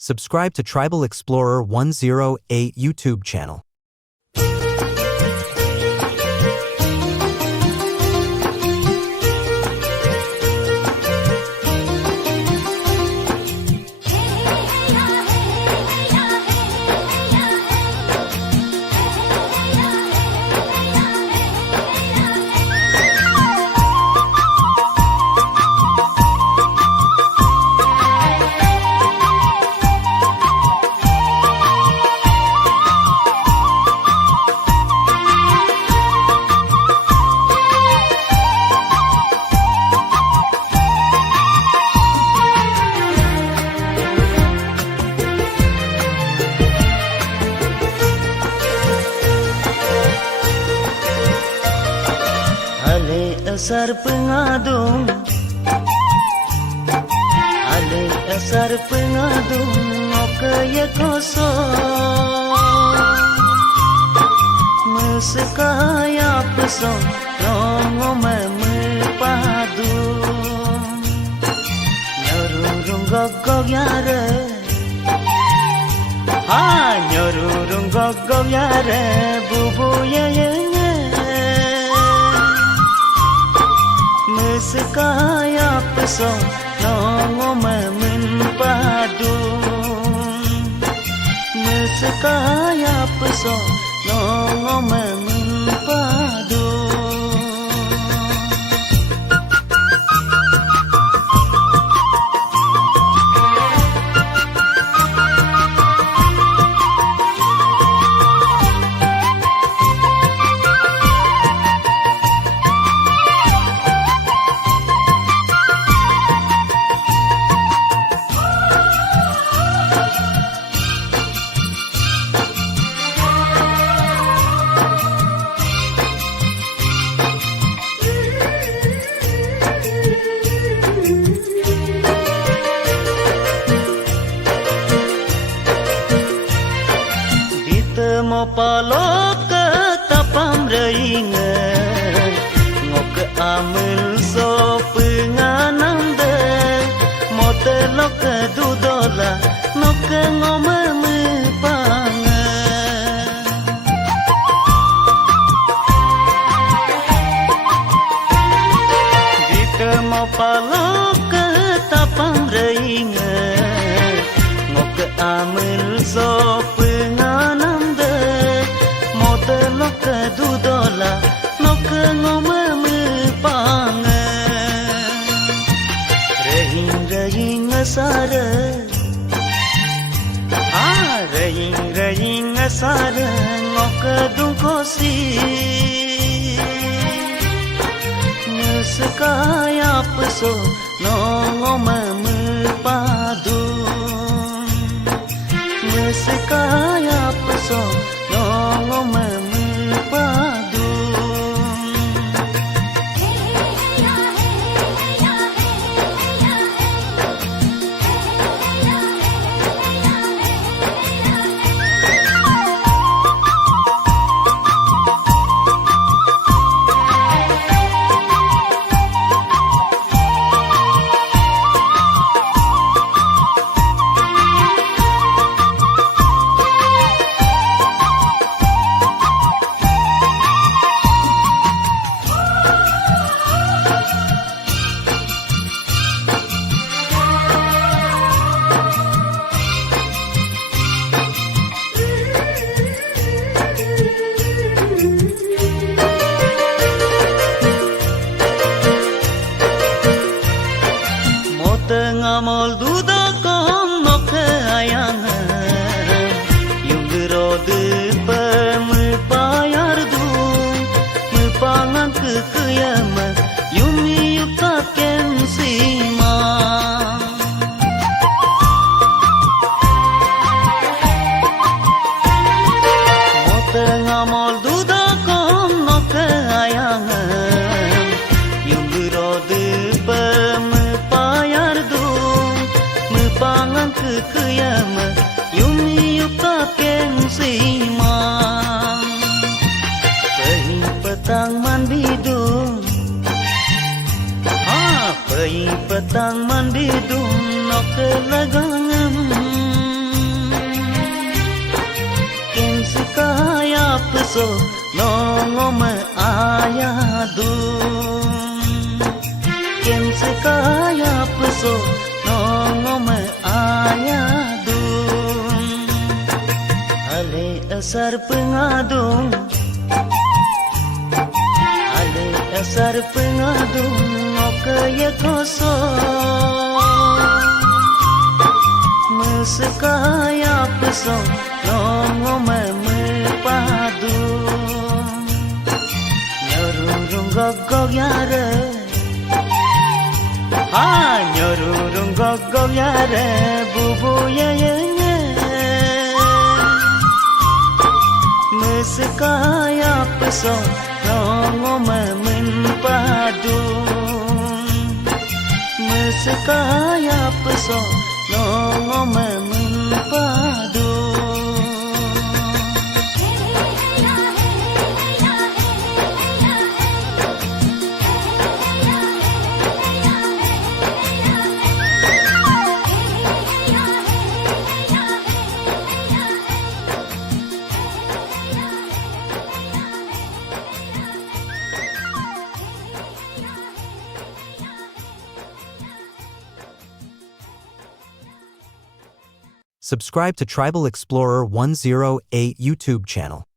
Subscribe to Tribal Explorer 108 YouTube channel. Asar pengadung, ale asar pengadung, okaya kosong, mesekaya pesong, nongo memepadu, nyorurung gogog yare, nyorurung gogog yare, bubu yeye. Sekaya pesong nongo memepadu, sekaya pesong nongo memepadu. Palok ke tapam reingan ngok ke amil so penganam de motelok ke dudola nok ke ngome mepangan ditemo palok ke tapam reingan ngok ke amil so penganam Lok dudola lok ngome mepangan Rehing asara Rehing asara ngok dungkosi Sekaya peso nongo mepadu Sekaya peso nongo memepadu Ngamol duda kong noke ayangan yung derode pemepayar du mepangan kekeyama yung miyutaken sima mote ngamol duda kong noke ayangan yung derode pemepayar du pangan kekeyama yumi yukaken simang Pahing petang man bidung Pahing petang man bidung no kelagangan peso nongom ayadum kem sekaya peso nongom ayadum ale asar pengadung ale asar pengadung okaya koso sekaya peso nongom mepadu nyorurung gogog yare nyorurung gogog yare bubu yeye sekaya peso nongom mepadu sekaya peso nongom mempadu Subscribe to Tribal Explorer 108 YouTube channel.